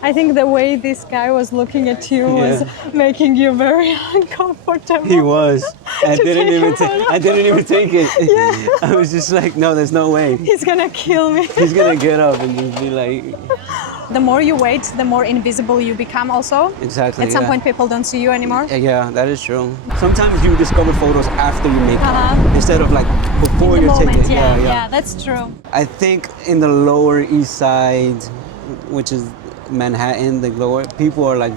I think the way this guy was looking at you was making you very uncomfortable. He was. I didn't even take it. I was just like, no, there's no way. He's gonna kill me. He's gonna get up and just be like. The more you wait, the more invisible you become also. Exactly. At some point people don't see you anymore. Yeah, that is true. Sometimes you discover photos after you make them instead of like before you take it. Yeah, that's true. I think in the Lower East Side, which is Manhattan, the lower, people are like,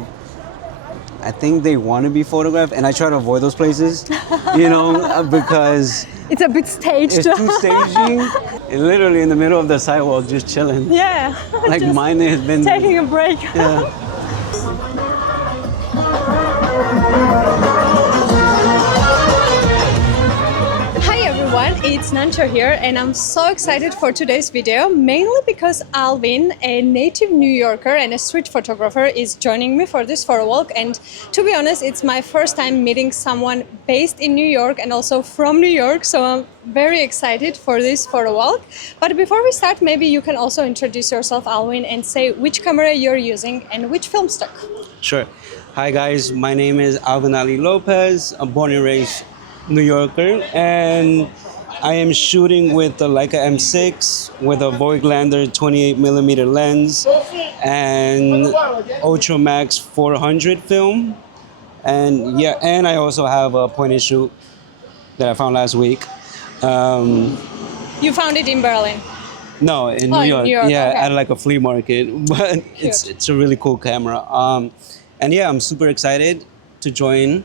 I think they want to be photographed, and I try to avoid those places, you know, because it's a bit staged. It's too staging. Literally in the middle of the sidewalk, just chilling. Yeah. Like mine has been taking a break. Yeah. It's Nancho here, and I'm so excited for today's video, mainly because Alvin, a native New Yorker and a street photographer, is joining me for this photo walk. And to be honest, it's my first time meeting someone based in New York and also from New York, so I'm very excited for this photo walk. But before we start, maybe you can also introduce yourself, Alvin, and say which camera you're using and which film stock. Sure. Hi guys, my name is Alvin Ali Lopez. I'm born and raised New Yorker, and I am shooting with the Leica M6 with a Voigtländer 28mm lens and Ultra Max 400 film. And yeah, and I also have a point and shoot that I found last week. You found it in Berlin? No, in New York. New York. Yeah, okay. at like a flea market, but it's a really cool camera. And yeah, I'm super excited to join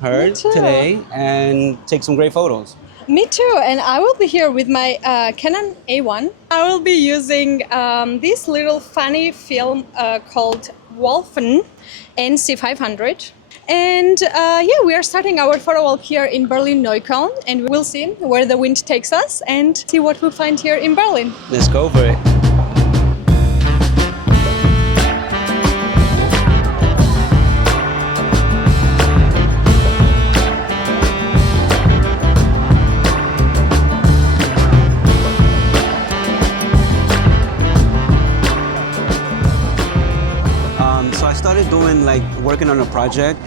her today and take some great photos. Me too, and I will be here with my Canon A-1. I will be using this little funny film called Wolfen NC 500. And yeah, we are starting our photo walk here in Berlin, Neukölln, and we'll see where the wind takes us and see what we find here in Berlin. Let's go for it. Doing like working on a project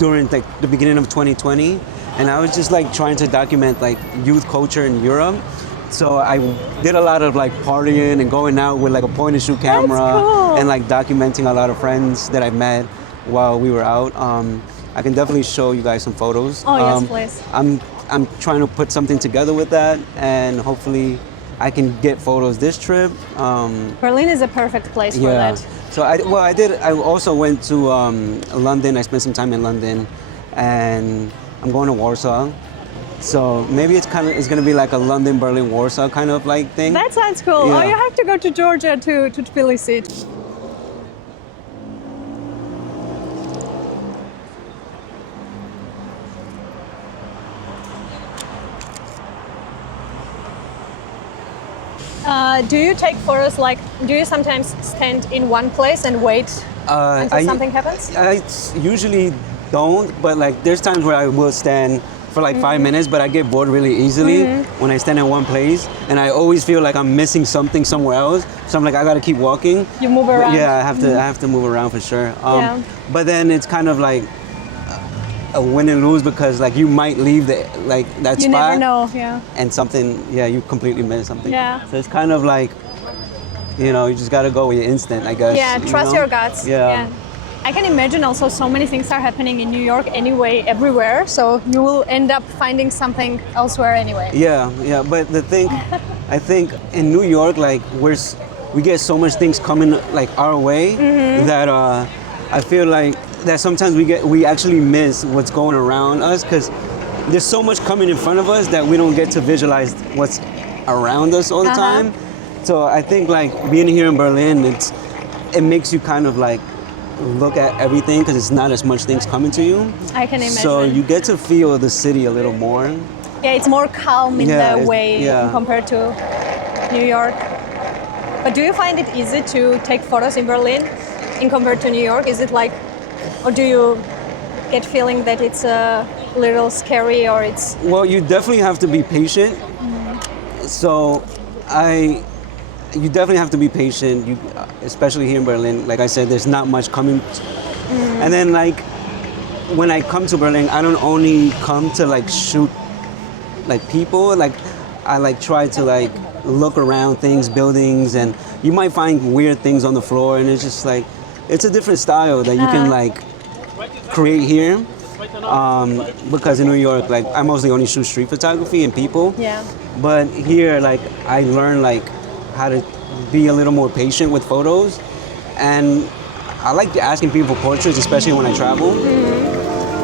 during like the beginning of 2020, and I was just like trying to document like youth culture in Europe. So I did a lot of like partying and going out with like a point and shoot camera. Cool. And like documenting a lot of friends that I met while we were out. I can definitely show you guys some photos. Oh yes, please. I'm trying to put something together with that, and hopefully I can get photos this trip. Berlin is a perfect place for that. So I also went to London. I spent some time in London, and I'm going to Warsaw. So maybe it's going to be like a London, Berlin, Warsaw kind of like thing. That sounds cool. Yeah. Oh, you have to go to Georgia to Tbilisi. Do you take photos do you sometimes stand in one place and wait until something happens? I usually don't, but like there's times where I will stand for like 5 minutes, but I get bored really easily when I stand in one place, and I always feel like I'm missing something somewhere else. So I'm like, I gotta keep walking. You move around. But yeah, I have to move around for sure. But then it's kind of like a win and lose, because like you might leave that spot. You never know, yeah. And something, you completely miss something. Yeah. So it's kind of like, you just gotta go with your instinct, I guess. Yeah, trust your guts. Yeah. I can imagine also so many things are happening in New York anyway, everywhere. So you will end up finding something elsewhere anyway. Yeah. But the thing, I think in New York, like we get so much things coming like our way that I feel like that sometimes we actually miss what's going around us, because there's so much coming in front of us that we don't get to visualize what's around us all the time. So I think like being here in Berlin, it makes you kind of like look at everything, because it's not as much things coming to you. I can imagine. So you get to feel the city a little more. Yeah, it's more calm in the way compared to New York. But do you find it easy to take photos in Berlin in compared to New York? Is it like, or do you get feeling that it's a little scary, or it's... Well, you definitely have to be patient. So you definitely have to be patient. You, especially here in Berlin. Like I said, there's not much coming. And then like when I come to Berlin, I don't only come to like shoot like people. Like I like try to like look around things, buildings, and you might find weird things on the floor, and it's just like it's a different style that you can like create here. Because in New York, like I mostly only shoot street photography and people. Yeah. But here, like I learned like how to be a little more patient with photos, and I like asking people for portraits, especially when I travel.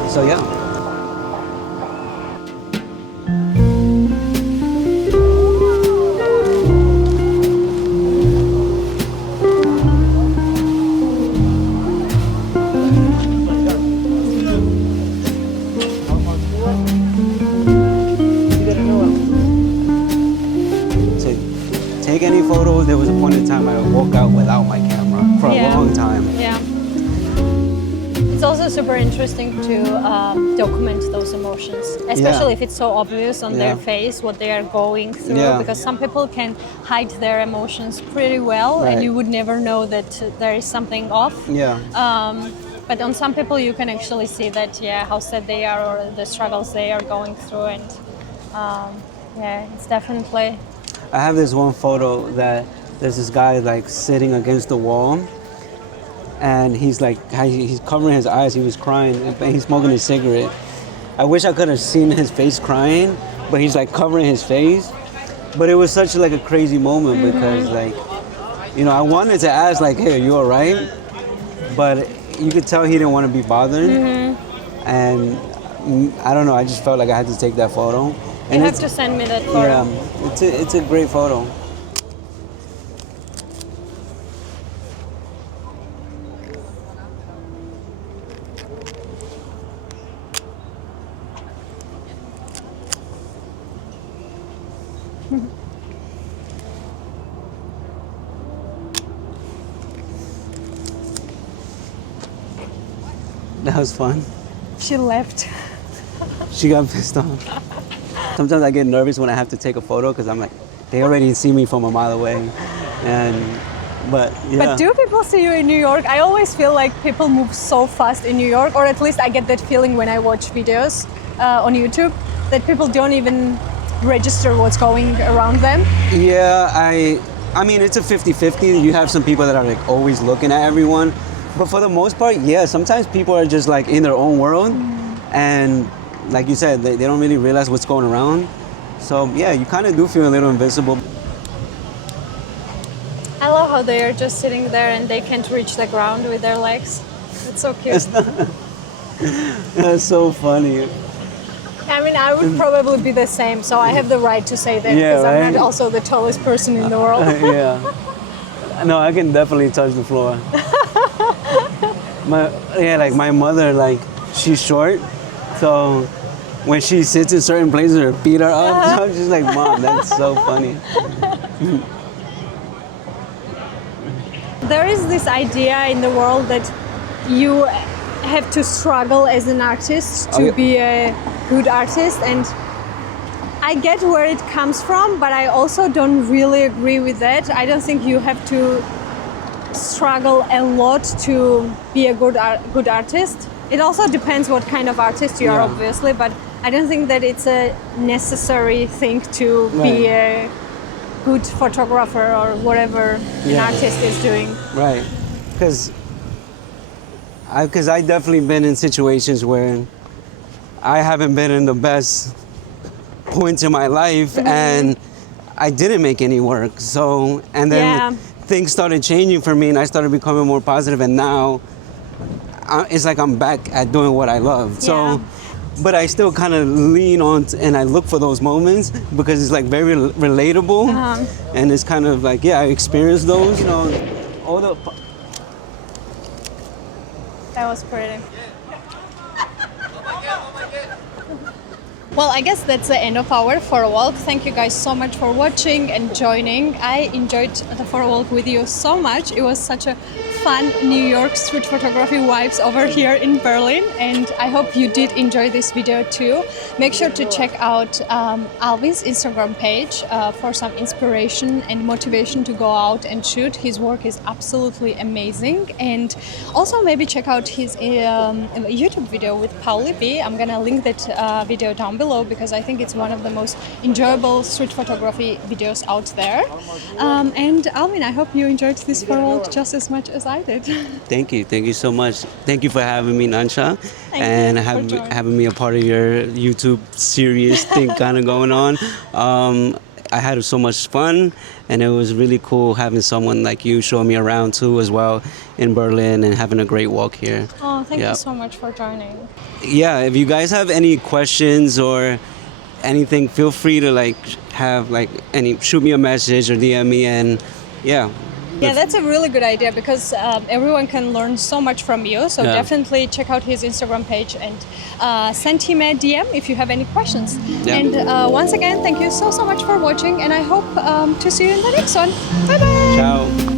So yeah. Take any photos. There was a point in time I would walk out without my camera for a long time. Yeah. It's also super interesting to document those emotions, especially if it's so obvious on their face what they are going through. Because some people can hide their emotions pretty well, and you would never know that there is something off. But on some people, you can actually see that, how sad they are or the struggles they are going through, and it's definitely. I have this one photo that there's this guy like sitting against the wall, and he's like he's covering his eyes. He was crying, and he's smoking a cigarette. I wish I could have seen his face crying, but he's like covering his face. But it was such like a crazy moment because like, you know, I wanted to ask like, hey, are you all right? But you could tell he didn't want to be bothered, and I don't know. I just felt like I had to take that photo. You have to send me that photo. Yeah, it's a great photo. That was fun. She left. She got pissed off. Sometimes I get nervous when I have to take a photo because I'm like, they already see me from a mile away. But do people see you in New York? I always feel like people move so fast in New York, or at least I get that feeling when I watch videos on YouTube, that people don't even register what's going around them. Yeah, I mean, it's a 50-50. You have some people that are like always looking at everyone. But for the most part, sometimes people are just like in their own world. And like you said, they don't really realize what's going around. So yeah, you kind of do feel a little invisible. I love how they are just sitting there and they can't reach the ground with their legs. It's so cute. That's so funny. I mean, I would probably be the same, so I have the right to say that because I'm not also the tallest person in the world. No, I can definitely touch the floor. Like my mother, like she's short, so when she sits in certain places, her feet are up. So I'm just like, Mom, that's so funny. There is this idea in the world that you have to struggle as an artist to be a good artist, and I get where it comes from, but I also don't really agree with that. I don't think you have to struggle a lot to be a good artist. It also depends what kind of artist you are, obviously, but I don't think that it's a necessary thing to be a good photographer or whatever an artist is doing. Right, because I definitely been in situations where I haven't been in the best points in my life, and I didn't make any work. So, and then things started changing for me, and I started becoming more positive, and now it's like I'm back at doing what I love. So, but I still kind of lean on and I look for those moments because it's like very relatable, and it's kind of like, I experienced those, you know, all the. That was pretty. Well, I guess that's the end of our photo walk. Thank you guys so much for watching and joining. I enjoyed the photo walk with you so much. It was such a fun New York street photography vibes over here in Berlin, and I hope you did enjoy this video too. Make sure to check out Alvin's Instagram page for some inspiration and motivation to go out and shoot. His work is absolutely amazing, and also maybe check out his YouTube video with Pauli B. I'm gonna link that video down below because I think it's one of the most enjoyable street photography videos out there. And Alvin, I hope you enjoyed this photo walk just as much as I did. Thank you so much. Thank you for having me, Nancho, and having me a part of your YouTube series thing kind of going on. I had so much fun, and it was really cool having someone like you show me around too as well in Berlin and having a great walk here. Oh, thank you so much for joining. Yeah, if you guys have any questions or anything, feel free to shoot me a message or DM me, and yeah, that's a really good idea because everyone can learn so much from you. So definitely check out his Instagram page and send him a DM if you have any questions. Yeah. And once again, thank you so much for watching, and I hope to see you in the next one. Bye bye. Ciao.